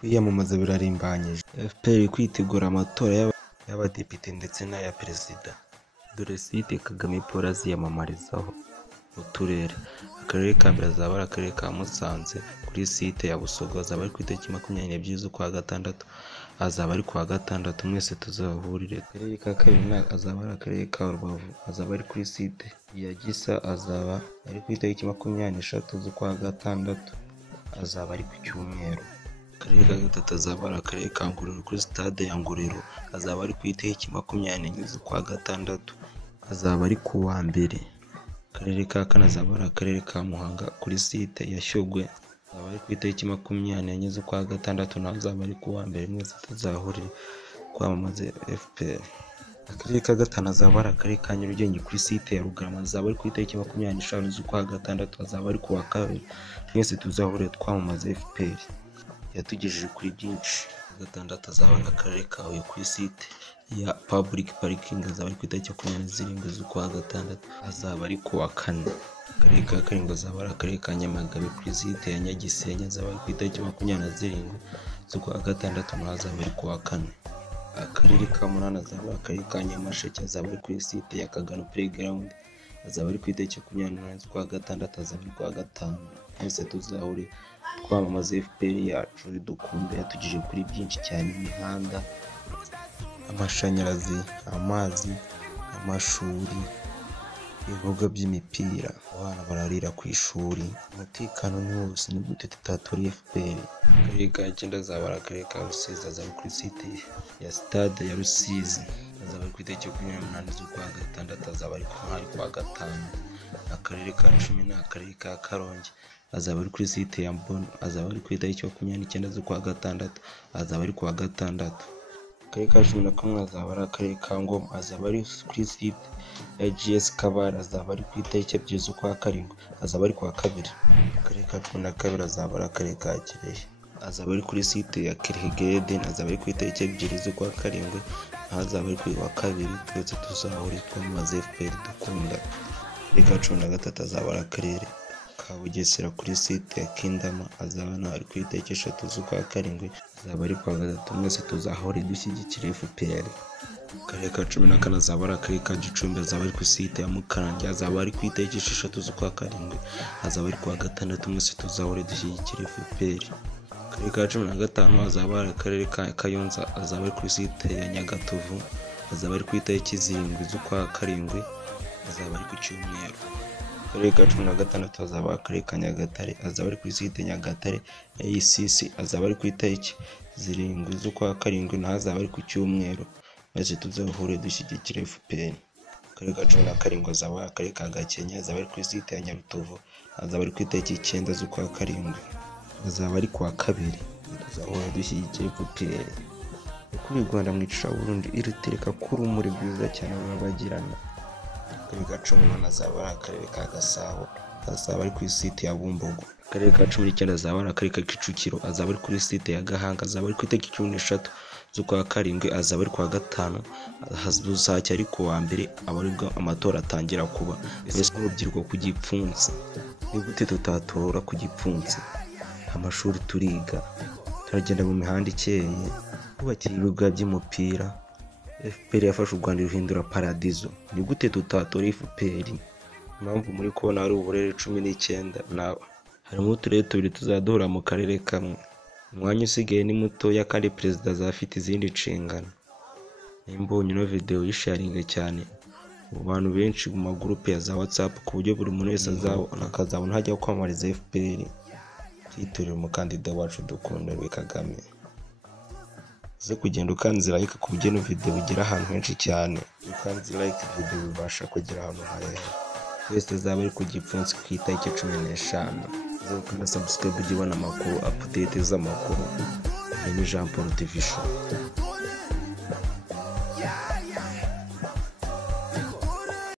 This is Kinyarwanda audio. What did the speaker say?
Kwiyamamaza birarimbanyije. FPR kwitegura amatora y'abadepite ndetse n'aya perezida. Dore site Kagame Paul aziyamamarizaho mu turere. Akarere ka mbere azaba ari akarere ka Musanze kuri site ya Busogo, azaba ari ku itariki 22 z'ukwa gatandatu, azaba ari kuwa gatandatu, mwese tuzahurire. Akarere ka kabiri azaba ari akarere ka Rubavu, azaba ari kuri site ya Gisa, azaba ari ku itariki 23 z'ukwa gatandatu, azaba ari ku cyumweru. Akarere ka gatatu azaba ari akarere ka Ngororero kuri stade ya Ngororero, azaba ari ku itariki 24 z'ukwa gatandatu, azaba ari ku wa mbere. Akarere ka kane azaba ari akarere ka Muhanga kuri site ya Shyogwe, azaba ari ku itariki 24 z'ukwa gatandatu, naho azaba ari ku wa mbere, mwese tuzahurire kwamamaza FPR. Akarere ka gatanu azaba ari akarere ka Nyarugenge kuri site ya Rugarama, azaba ari ku itariki 25 z'ukwa gatandatu, azaba ari ku wa kabiri, mwese tuzahurire twamamaza FPR. Yatugejeje kuri byinshi. Gatandatu azaba ari akarere ka Huye kuri site ya Public Parking, azaba ari ku itariki 27 z'ukwa gatandatu, azaba ari ku wa kane. Akarere ka karindwi azaba ari akarere ka Nyamagabe kuri site ya Nyagisenyi, azaba ari ku itariki 27 z'ukwa gatandatu, naho azaba ari ku wa kane. Akarere ka munani azaba ari akarere ka Nyamasheke, azaba ari kuri site ya Kagano Playground, azaba ari ku itariki 28 z'ukwa gatandatu, azaba ari ku wa gatanu. Mwese tuzahurire twamamaza FPR yacu dukunde, yatugejeje kuri byinshi cyane: imihanda, amashanyarazi, amazi, amashuri, ibibuga by'imipira, abana bararira ku ishuri, umutekano ni wose. Ni gute tutatora FPR? Akarere ka cyenda azaba ari akarere ka Rusizi, azaba kuri site ya stade ya Rusizi, azaba ari ku itariki 28 z'ukwa gatandatu, azaba ari ku wa gatanu. Akarere ka cumi ni akarere ka Karongi, azaba ari kuri site ya Mbono, azaba ari ku itariki 29 z'ukwa gatandatu, azaba ari ku wa gatandatu. Akarere ka 11 azaba ari akarere ka Ngoma, azaba ari kuri site ya GS Kabare, azaba ari ku itariki 2 z'ukwa karindwi, azaba ari ku wa kabiri. Akarere ka 12 azaba ari akarere ka Kirehe, azaba ari kuri site ya Kirehe Garden, azaba ari ku itariki 2 z'ukwa karindwi, naho azaba ari ku wa kabiri. Twese tuzahurire twamamaza FPR dukunda. Akarere ka 13 azaba ari akarere ka Bugesera kuri site ya Kindama, azaba ari ku itariki 3 z'ukwa karindwi, azaba ari ku wa gatatu. Mwese tuzahurire dushyigikira FPR. Akarere ka 14 azaba ari akarere ka Gicumbi, azaba ari ku site ya Mukarange, azaba ari ku itariki 6 z'ukwa karindwi, azaba ari ku wa gatandatu. Mwese tuzahurire dushyigikira FPR. Akarere ka 15 azaba ari akarere ka Kayonza, azaba ari kuri site ya Nyagatovu, azaba ari ku itariki 7 z'ukwa karindwi, azaba ari ku cyumweru. Akarere ka 16 azaba akarere ka Nyagatare, azaba ari kuri site Nyagatare ya ICC, azaba ari ku itariki 7 z'ukwa karindwi, naho azaba ari ku cyumweru. Maze tuzahurire dushyigikira FPR. Akarere ka 17 azaba ari akarere ka Gakenke, azaba ari kuri site ya Nyarutovu, azaba ari ku itariki 9 z'ukwa karindwi, azaba ari ku wa kabiri. Tuzahurire dushyigikira FPR. Kuri Rwanda mwicisha Burundi irutereka kuri umuri bwiza cyane babagirana. Akarere ka 18 azaba ari akarere ka Gasabo, azaba ari kuri site ya Bumbogo. Akarere ka 19 azaba ari akarere ka Kicukiro, azaba ari kuri site ya Gahanga, azaba ari ku itariki 13 z'ukwa karindwi, azaba ari ku wa gatanu, hazajya ari ku wa mbere, abaribwa amatora atangira kuba. Mbese urubyiruko ku gipfunsi, ni gute tutatora ku gipfunsi? Amashuri turiga, turagenda mu mihanda ikeye, twubakiye ibibuga by'umupira. FPR yafashe u Rwanda ruhindura paradizo. Ni gute tutatora FPR? Impamvu muri kubona hari uburere 19, nawe harimo uturere tubiri tuzaduhura mu karere kamwe. Umwanya usigaye ni mutoya kandi perezida azafite izindi nshingano. Nimbonye ino video yisharinga cyane mu bantu benshi mu magurupe ya za WhatsApp, ku buryo buri muntu wese akazabona hajya kwamamariza FPR. Twitorera umukandida wacu dukunda Kagame. Uze kugenda ukanze like ku buryo ino video bigera ahantu henshi cyane. Ukanze like video bibasha kugera ahantu harehare. Twese zaba ari ku gipfunsi ku itariki 15. Uze gukanda subscribe ujye ubona amakuru update z'amakuru. Ni Jean Paul TV Show.